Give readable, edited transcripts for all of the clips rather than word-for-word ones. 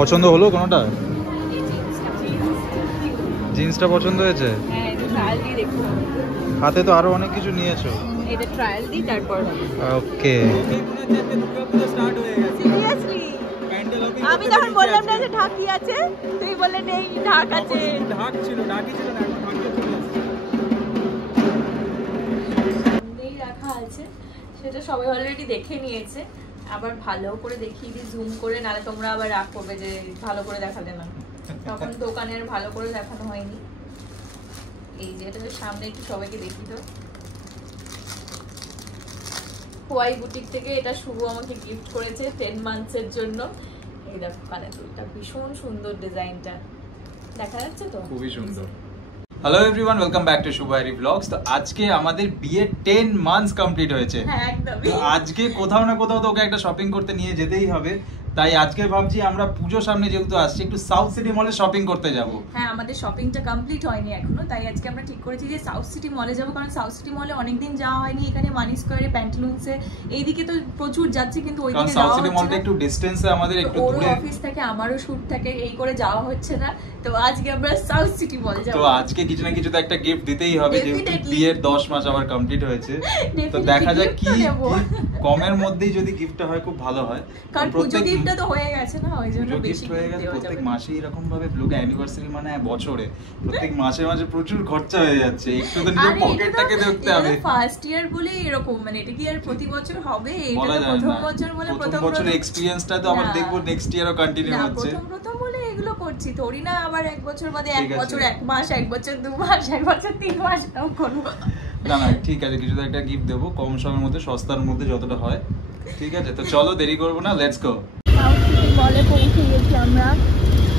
পছন্দ হলো কোনটা? জিন্সটা পছন্দ হয়েছে? হ্যাঁ, এটা ট্রায়াল দিয়ে দেখো। হাতে তো আরো অনেক কিছু নিয়েছো। এটা ট্রায়াল দিই তারপর হবে। ওকে। সিরিয়াসলি আমি তখন বললাম না যে ঢাকি আছে, তুই বললে নেই ঢাক আছে। ঢাক ছিল, ঢাকি ছিল না, এখন ঢাক চলে আসছে। নেই রাখা আছে, সেটা সবাই অলরেডি দেখে নিয়েছে। আবার ভালো করে দেখিয়ে দিই জুম করে, নালে তোমরা আবার রাগ করবে যে ভালো করে দেখালে না। তখন দোকানে আর ভালো করে দেখানো হয়নি। এই যে এটা সামনে একটু সবাইকে দেখি তো। হোয়াই বুটিক থেকে এটা শুভ আমাকে গিফট করেছে 10 মান্থসের জন্য। এই দেখো কানে দুলটা ভীষণ সুন্দর, ডিজাইনটা দেখা যাচ্ছে তো, খুবই সুন্দর। Hello everyone, welcome back to Shubhari blogs. তো আজকে আমাদের বিয়ে 10 মান্থস কমপ্লিট হয়েছে। হ্যাঁ একদম। তো আজকে কোথাও না কোথাও তো ওকে একটা শপিং করতে নিয়ে যেতেই হবে। তাই আজকে ভাবছি আমরা পুজো সামনে যেহেতু আসছে, একটু সাউথ সিটি মলে শপিং করতে যাব। হ্যাঁ, আমাদের শপিংটা কমপ্লিট হয়নি এখনো, তাই আজকে আমরা ঠিক করেছি যে সাউথ সিটি মলে যাব। কারণ সাউথ সিটি মলে অনেকদিন যাওয়া হয়নি। এখানে মানি স্কয়ারে, প্যান্টালুন্সে এইদিকে তো প্রচুর যাচ্ছি, কিন্তু ওইদিকে যাওয়া হচ্ছে না। সাউথ সিটি মলটা একটু ডিসটেন্সে, আমাদের একটু দূরে। অফিস থেকে আমারও শুট থাকে, এই করে যাওয়া হচ্ছে না। তো আজকে আমরা সাউথ সিটি মল যাব। তো আজকে কিছু না কিছু তো একটা গিফট দিতেই হবে, যেহেতু বিয়ের 10 মাস আবার কমপ্লিট হয়েছে। তো দেখা যাক কি কমের মধ্যেই যদি গিফটটা হয় খুব ভালো হয়। কারণ পুজো গিফটটা তো হয়ে গেছে না, ওই জন্য বেশি হয়ে গেছে। প্রত্যেক মাসে এরকম ভাবে ব্লগ অ্যানিভার্সারি মানে বছরে প্রত্যেক মাসে মাসে প্রচুর খরচা হয়ে যাচ্ছে। একটু তো নিজের পকেটটাকে দেখতে হবে। ফার্স্ট ইয়ার বলে এরকম, মানে এটা কি আর প্রতি বছর হবে? এটা তো প্রথম বছর বলে প্রথম বছর এক্সপেরিয়েন্সটা তো আবার দেখবো নেক্সট ইয়ারও কন্টিনিউ হচ্ছে। প্রথম বলে এগুলো করছি, থোড়ি না আবার এক বছর বাদে, এক বছর 1 মাস, 1 বছর 2 মাস, 1 বছর 3 মাস এরকম করব। না না ঠিক আছে, কিছু তো একটা গিফট দেবো কম সময়ের মধ্যে, সস্তার মধ্যে যতটা হয়। ঠিক আছে, তো চলো দেরি করবো না, লেটস গো। মলে পৌঁছে গেছি আমরা,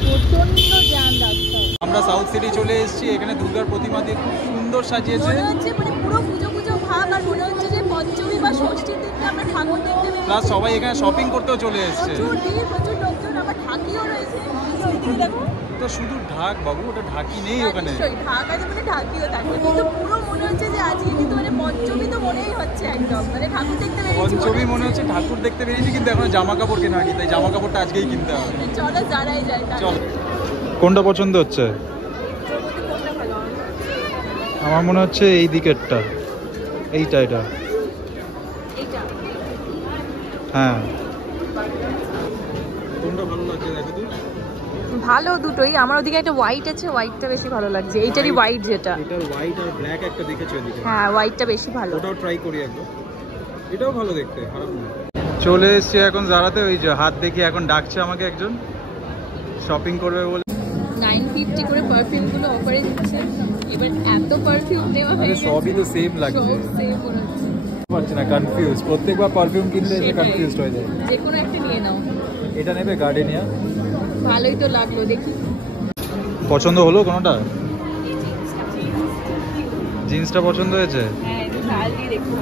প্রচন্ড জ্যাম রাস্তা। আমরা সাউথ সিটি চলে এসেছি। এখানে দুর্গার প্রতিমা দিয়ে খুব সুন্দর সাজিয়েছে। মনে হচ্ছে মানে পুরো পুজো পুজো ভাব, আর মনে হচ্ছে যে পঞ্চমী বা ষষ্ঠীর দিনটা আমরা ঠাকুর দেখতে পেয়েছি। প্লাস সবাই এখানে শপিং করতেও চলে এসেছে। প্রচুর ভিড়, প্রচুর লোকজন, আবার ঢাকিও রয়েছে। দেখো ওটা শুধু ঢাক বাবু, ওটা ঢাকি নেই ওখানে। ঢাক আছে মানে ঢাকিও থাকবে, কিন্তু পুরো মনে হচ্ছে যে আজকে কিন্তু মানে পঞ্চমী তো মনেই হচ্ছে একদম, মানে ঠাকুর দেখতে বেরিয়েছি। পঞ্চমী মনে হচ্ছে ঠাকুর দেখতে বেরিয়েছি, কিন্তু এখন জামা কাপড় কেনা হয়নি, তাই জামা কাপড়টা আজকেই কিনতে হবে। চলো যারাই যায়। চলো, কোনটা পছন্দ হচ্ছে? আমার মনে হচ্ছে এই দিকেরটা, এইটা, এটা হ্যাঁ। কোনটা ভালো লাগছে দেখো তো? ভালো দুটোই। আমার ওদিকে একটা হোয়াইট আছে, হোয়াইটটা বেশি ভালো লাগছে। এইটারই হোয়াইট, যেটা এটার হোয়াইট আর ব্ল্যাক একটা দেখেছো এদিকে? হ্যাঁ, হোয়াইটটা বেশি ভালো। ওটাও ট্রাই করি একবার। এটাও ভালো দেখতে, খারাপ না। চলে এসেছি এখন জারাতে। ওই যে হাত দেখি এখন ডাকছে আমাকে একজন, শপিং করবে বলে। 950 করে পারফিউম গুলো অফারে দিচ্ছে। এবার এত পারফিউম নেওয়া হয়ে গেছে, সবই তো সেম লাগছে, সব সেম মনে হচ্ছে। পারছি না, কনফিউজ। প্রত্যেকবার পারফিউম কিনলে এসে কনফিউজড হয়ে যায়। যে কোনো একটা নিয়ে নাও। এটা নেবে গার্ডেনিয়া? ভালোই তো লাগলো, দেখি পছন্দ হলো কোনটা? জিন্সটা পছন্দ হয়েছে? হ্যাঁ, এটা ট্রায়াল দিয়ে দেখো।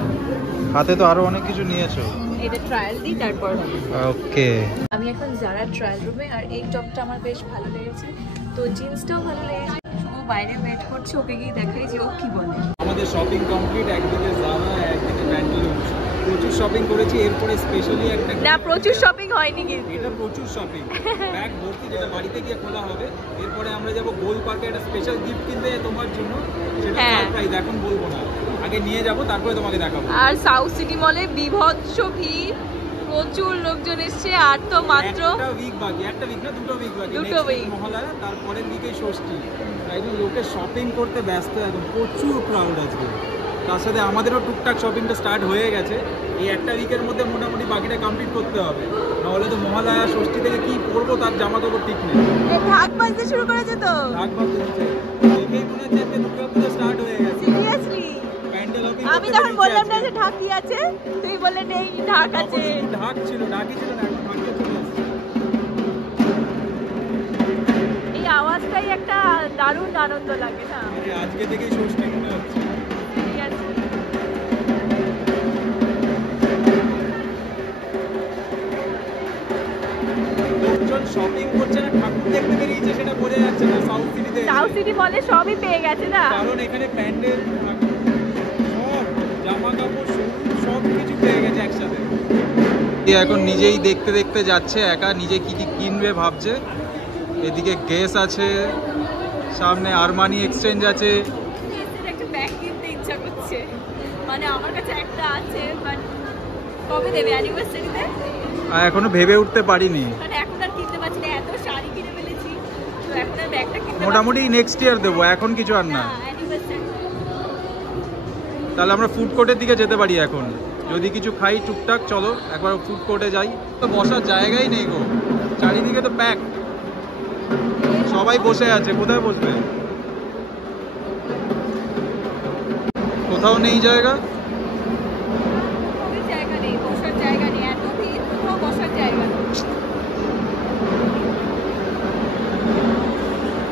হাতে তো আরো অনেক কিছু নিয়েছো। এটা ট্রায়াল দিই তারপর হবে। ওকে। আমি এখন যারা ট্রায়াল রুমে, আর এই টপটা আমার বেশ ভালো লেগেছে, তো জিন্সটাও ভালো লেগেছে। ও বাইরে ওয়েট করছে, ওকে গিয়ে দেখাই যে ও কি বলে। আমাদের শপিং কমপ্লিট, একদিকে জামা একদিকে প্যান্টালুন্স, প্রচুর শপিং করেছি। এরপরে স্পেশালি একটা না, প্রচুর শপিং হয়নি কিন্তু এটা প্রচুর শপিং, ব্যাগ ভর্তি, যেটা বাড়িতে গিয়ে খোলা হবে। এরপরে আমরা যাব গোল পার্কে একটা স্পেশাল গিফট কিনতে তোমার জন্য, সেটা সারপ্রাইজ, এখন বলবো না, আগে নিয়ে যাব তারপরে তোমাকে দেখাবো। আর সাউথ সিটি মলে বিভৎস ভিড়, প্রচুর লোকজন এসছে। আর তো মাত্র একটা উইক বাকি, একটা উইক না, দুটো উইক বাকি। দুটো উইক, মহালয়া তারপরের দিকেই ষষ্ঠী, তাই জন্য লোকে শপিং করতে ব্যস্ত এখন, প্রচুর ক্রাউড আজকে। তার সাথে আমাদেরও টুকটাক শপিংটা স্টার্ট হয়ে গেছে। এই একটা উইকের মধ্যে মোটামুটি বাকিটা কমপ্লিট করতে হবে, নাহলে তো মহালয়া ষষ্ঠী থেকে কি পরবো তার জামা কাপড় ঠিক নেই। ঢাক বাজতে শুরু করেছে তো, ঢাক বাজতে দেখেই মনে হচ্ছে আজকে দুর্গাপূজা স্টার্ট হয়ে গেছে। সিরিয়াসলি আমি তখন বললাম না যে ঢাকি আছে, তুই বললে নেই ঢাক আছে। ঢাক ছিল, ঢাকি ছিল না, এখন ঢাক চলে আসছে। এই আওয়াজটাই একটা দারুণ আনন্দ লাগে না? আজকে থেকেই ষষ্ঠী মনে হচ্ছে। শপিং করছে না, ঠাকুর দেখতে বেরিয়েছে, সেটা বোঝা যাচ্ছে না। সাউথ সিটিতে, সাউথ সিটি মলে সবই পেয়ে গেছে না, কারণ এখানে প্যান্ডেল, সব জামা কাপড় সব কিছু পেয়ে গেছে একসাথে। এখন নিজেই দেখতে দেখতে যাচ্ছে, একা নিজে কি কি কিনবে ভাবছে। এদিকে গেস আছে, সামনে আরমানি এক্সচেঞ্জ আছে। একটা ব্যাগ কিনতে ইচ্ছা করছে, মানে আমার কাছে একটা আছে, বাট কবে দেবে অ্যানিভার্সারিতে এখনো ভেবে উঠতে পারিনি, মানে এখন আর কিনতে পারছি না, এত শাড়ি কিনে ফেলেছি, তো এখন আর ব্যাগটা কিনতে মোটামুটি নেক্সট ইয়ার দেবো, এখন কিছু আর না। তাহলে আমরা ফুড কোর্টের দিকে যেতে পারি এখন, যদি কিছু খাই টুকটাক। চলো একবার ফুড কোর্টে যাই। তো বসার জায়গাই নেই গো, চারিদিকে তো প্যাক, সবাই বসে আছে, কোথায় বসবে? কোথাও নেই জায়গা। জায়গা নেই, বসার জায়গা নেই, এত ভিড়, কোথাও বসার জায়গা নেই।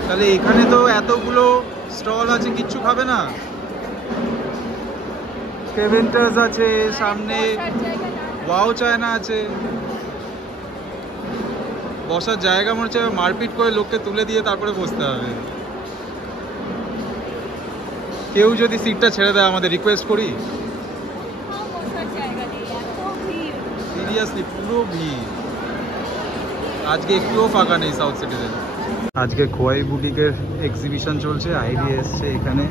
তাহলে এখানে তো এতগুলো স্টল আছে, কিচ্ছু খাবে না? কেভেন্টার্স আছে সামনে, ওয়াও চায়না আছে, বসার জায়গা মনে হচ্ছে মারপিট করে লোককে তুলে দিয়ে তারপরে বসতে হবে। কেউ যদি সিটটা ছেড়ে দেয় আমাদের, রিকোয়েস্ট করি। সিরিয়াসলি পুরো ভিড়, আজকে একটুও ফাঁকা নেই সাউথ সিটিতে। আজকে খোয়াই বুটিকের এক্সিবিশন চলছে, আইডি এসছে এখানে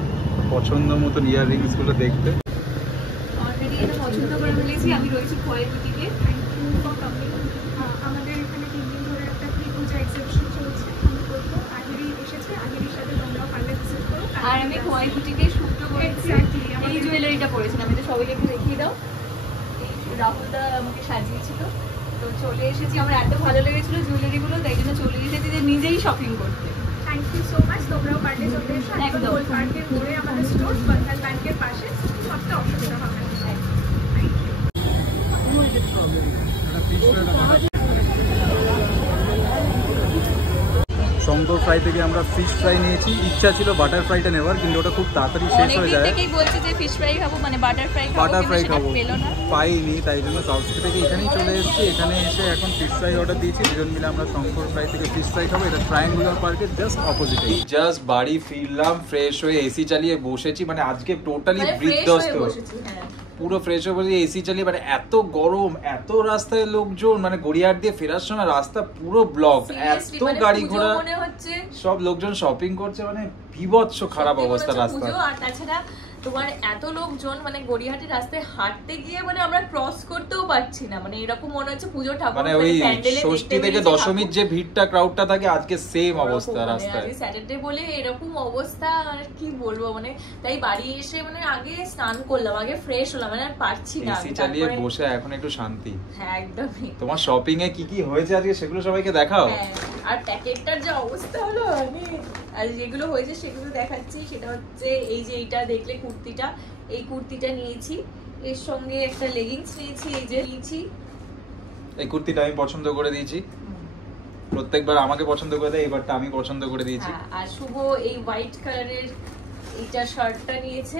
পছন্দ মতন ইয়াররিংস গুলো দেখতে। অলরেডি এটা পছন্দ করে ফেলেছি, আমি রয়েছি খোয়াই বুটিকে। আমাদের এখানে 3 দিন ধরে একটা প্রি পূজা এক্সিবিশন চলছে, আমি বলবো আগেরই এসেছে, আগেরই সাথে তোমরাও পারলে ভিজিট করো। আর আমি খোয়াই বুটিকে শুটও করেছি, এই জুয়েলারিটা পরেছিলাম, আমি তো সবাইকে একটু দেখিয়ে দাও। এই রাহুলদা আমাকে সাজিয়েছিল, তো চলে এসেছি, আমার এত ভালো লেগেছিল জুয়েলারিগুলো, তাই জন্য চলে এসেছি যে নিজেই শপিং করতে। থ্যাংক ইউ সো মাচ, তোমরাও পারলে চলে এসো। একদম গোল পার্কের মোড়ে আমাদের স্টোর, বন্ধন ব্যাংকের পাশে, সবটা অসুবিধা হবে না। শঙ্কর ফ্রাই থেকে আমরা ফিশ ফ্রাই নিয়েছি, ইচ্ছা ছিল বাটার ফ্রাইটা নেওয়ার, কিন্তু ওটা খুব তাড়াতাড়ি শেষ হয়ে যায়। অনেকেই বলছে যে ফিশ ফ্রাই খাবো, মানে বাটার ফ্রাই খাবো, বাটার ফ্রাই কিন্তু খাবো, সেটা পেলো না, পাইনি, তাই জন্য সাউথ সিটি থেকে এখানেই চলে এসেছি। এখানে এসে এখন ফিশ ফ্রাই অর্ডার দিয়েছি, দুজন মিলে আমরা শঙ্কর ফ্রাই থেকে ফিশ ফ্রাই খাবো। এটা ট্রায়াঙ্গুলার পার্কের জাস্ট অপোজিটে। জাস্ট বাড়ি ফিরলাম, ফ্রেশ হয়ে এসি চালিয়ে বসেছি, মানে আজকে টোটালি বিধ্বস্ত, পুরো ফ্রেশ হয়ে বসে এসি চালিয়ে। মানে এত গরম, এত রাস্তায় লোকজন, মানে গড়িয়াহাট দিয়ে ফেরার সময় রাস্তা পুরো ব্লক, এত গাড়ি ঘোড়া, সব লোকজন শপিং করছে, মানে বিভৎস খারাপ অবস্থা রাস্তা। আর তাছাড়া তোমার এত লোকজন, মানে গড়িয়াহাটের রাস্তায় হাঁটতে গিয়ে মানে আমরা ক্রস করতেও পারছি না, মানে এরকম মনে হচ্ছে পুজো ঠাকুর, মানে ওই ষষ্ঠী থেকে দশমীর যে ভিড়টা ক্রাউডটা থাকে, আজকে সেম অবস্থা রাস্তায়। আজকে স্যাটারডে বলে এরকম অবস্থা, আর কি বলবো, মানে তাই বাড়ি এসে মানে আগে স্নান করলাম, আগে ফ্রেশ হলাম, মানে আর পারছি না, এসি চালিয়ে বসে এখন একটু শান্তি। হ্যাঁ একদমই। তোমার শপিং এ কি কি হয়েছে আজকে সেগুলো সবাইকে দেখাও। হ্যাঁ, আর প্যাকেটটার যে অবস্থা হলো, আমি আর যেগুলো হয়েছে সেগুলো দেখাচ্ছি। সেটা হচ্ছে এই যে এইটা দেখলে কুর্তিটা, এই কুর্তিটা নিয়েছি, এর সঙ্গে একটা লেগিংস নিয়েছি, এই যে নিয়েছি। এই কুর্তিটা আমি পছন্দ করে দিয়েছি, প্রত্যেকবার আমাকে পছন্দ করে দেয়, এবারটা আমি পছন্দ করে দিয়েছি। আর শুভ এই হোয়াইট কালারের এইটা শার্টটা নিয়েছে,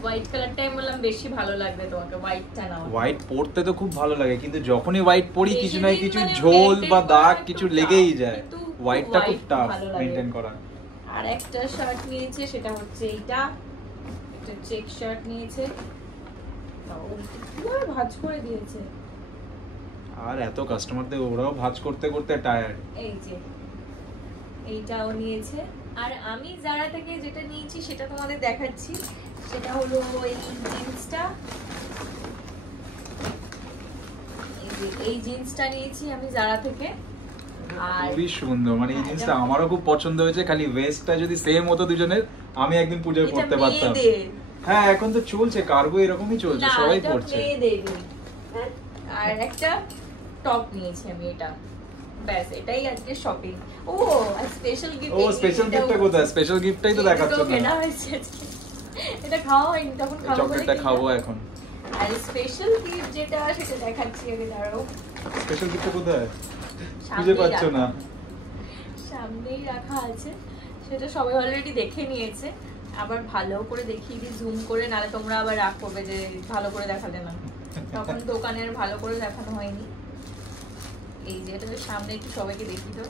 হোয়াইট কালারটা আমি বললাম বেশি ভালো লাগবে তোমাকে, হোয়াইটটা নাও। হোয়াইট পরতে তো খুব ভালো লাগে, কিন্তু যখনই হোয়াইট পরি কিছু না কিছু ঝোল বা দাগ কিছু লেগেই যায়, হোয়াইটটা খুব টাফ মেইনটেইন করা। আর একটা শার্ট নিয়েছে, সেটা হচ্ছে এইটা, একটা চেক শার্ট নিয়েছে, পুরো ভাঁজ করে দিয়েছে। আর এত কাস্টমারদের ওরাও ভাঁজ করতে করতে টায়ার্ড। এই যে এইটাও নিয়েছে। আর আমি জারা থেকে যেটা নিয়েছি সেটা তোমাদের দেখাচ্ছি, সেটা হলো এই জিন্সটা, এই জিন্সটা নিয়েছি আমি জারা থেকে। আর খুবই সুন্দর, মানে এই জিন্সটা আমারও খুব পছন্দ হয়েছে, খালি ওয়েস্টটা যদি সেম হতো দুজনের, আমি একদিন পূজায় পড়তে পারতাম। হ্যাঁ এখন তো চলছে কার্গো, এরকমই চলছে, সবাই পড়ছে। আর একটা টপ নিয়েছি আমি, এটা ব্যাস, এটাই আজকে শপিং। ও স্পেশাল গিফট, ও স্পেশাল গিফটটা কোথায়? স্পেশাল গিফটটাই তো দেখাচ্ছ না। এটা খাওয়া হয়নি, তখন খাবো, চকলেটটা খাবো এখন। আর স্পেশাল গিফট যেটা সেটা দেখাচ্ছি আমি, দাঁড়াও। স্পেশাল গিফটটা কোথায় খুঁজে পাচ্ছ না? সামনেই রাখা আছে, সেটা সবাই অলরেডি দেখে নিয়েছে, আবার ভালো করে দেখিয়ে দিই জুম করে, নালে তোমরা আবার রাগ করবে যে ভালো করে দেখালে না, তখন দোকানে আর ভালো করে দেখানো হয়নি। এই যে এটা সামনে একটু সবাইকে দেখিয়ে দাও,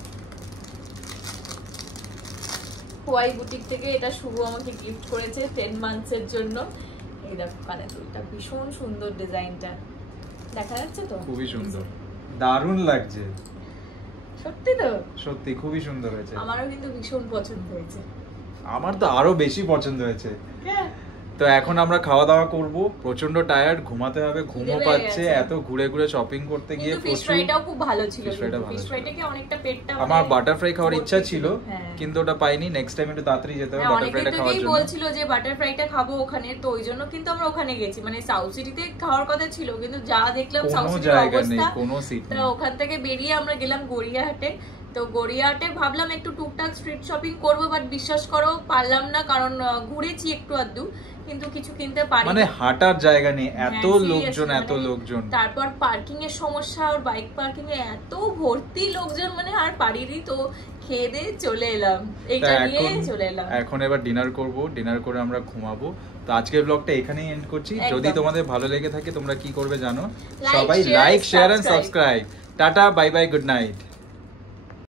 খোয়াই বুটিক থেকে এটা শুভ আমাকে গিফট করেছে 10 মান্থস এর জন্য। এই দেখো কানে দুলটা, ভীষণ সুন্দর ডিজাইনটা, দেখা যাচ্ছে তো? খুবই সুন্দর, দারুণ লাগছে সত্যি তো? সত্যি খুবই সুন্দর হয়েছে। আমারও কিন্তু ভীষণ পছন্দ হয়েছে। আমার তো আরো বেশি পছন্দ হয়েছে। তো এখন আমরা খাওয়া দাওয়া করব, প্রচন্ড টায়ার্ড, ঘুমাতে হবে, ঘুমও পাচ্ছে, এত ঘুরে ঘুরে শপিং করতে গিয়ে। কিন্তু ফিশ ফ্রাইটাও খুব ভালো ছিল। ফিশ ফ্রাইটা ভালো ফিশ ছিল। ফ্রাইটাকে অনেকটা পেটটা আমার বাটারফ্রাই খাওয়ার ইচ্ছা ছিল, হ্যাঁ। কিন্তু ওটা পাইনি। নেক্সট টাইম একটু তাড়াতাড়ি যেতে হবে বাটারফ্রাইটা খাওয়ার অনেকেই জন্য। বলছিল যে বাটারফ্রাইটা খাবো ওখানে, তো ওই জন্য কিন্তু আমরা ওখানে গেছি। মানে সাউথ সিটিতে খাওয়ার কথা ছিল, কিন্তু যা দেখলাম সাউথ কোনো সিটির জায়গা নেই, অবস্থা, কোনো সিট তো নেই। ওখান থেকে বেরিয়ে আমরা গেলাম গড়িয়াহাটে। তো গড়িয়াহাটে ভাবলাম একটু টুকটাক স্ট্রিট শপিং করবো, বাট বিশ্বাস করো পারলাম না, কারণ ঘুরেছি একটু আধটু কিন্তু কিছু কিনতে পারি। মানে হাঁটার জায়গা নেই, এত হ্যাঁ, লোকজন, seriously, এত মানে লোকজন। তারপর পার্কিং এর সমস্যা, আর বাইক পার্কিং এ এত ভর্তি লোকজন, মানে আর পারিনি। তো খেয়ে দিয়ে চলে এলাম, এইটা নিয়ে চলে এলাম। এখন এবার ডিনার করব, ডিনার করে আমরা ঘুমাবো। তো আজকের ব্লগটা এখানেই এন্ড করছি। যদি তোমাদের ভালো লেগে থাকে তোমরা কি করবে জানো, সবাই like, share and subscribe. Ta-ta, bye bye, good night.